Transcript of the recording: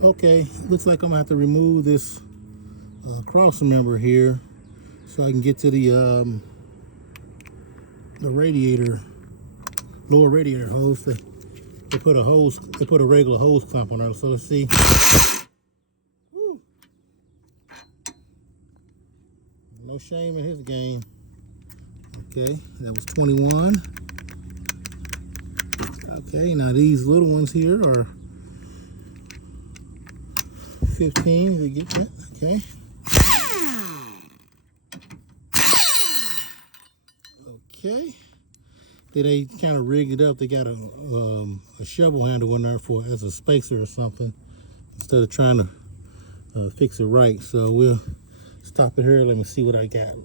Okay, looks like I'm gonna have to remove this cross member here so I can get to the radiator, lower radiator hose. They put a hose, they put a regular hose clamp on there. So let's see. Woo. No shame in his game. Okay, that was 21. Okay, now these little ones here are 15. Did you get that? Okay. Okay. Then they kind of rigged it up. They got a shovel handle in there for as a spacer or something instead of trying to fix it right. So we'll stop it here. Let me see what I got.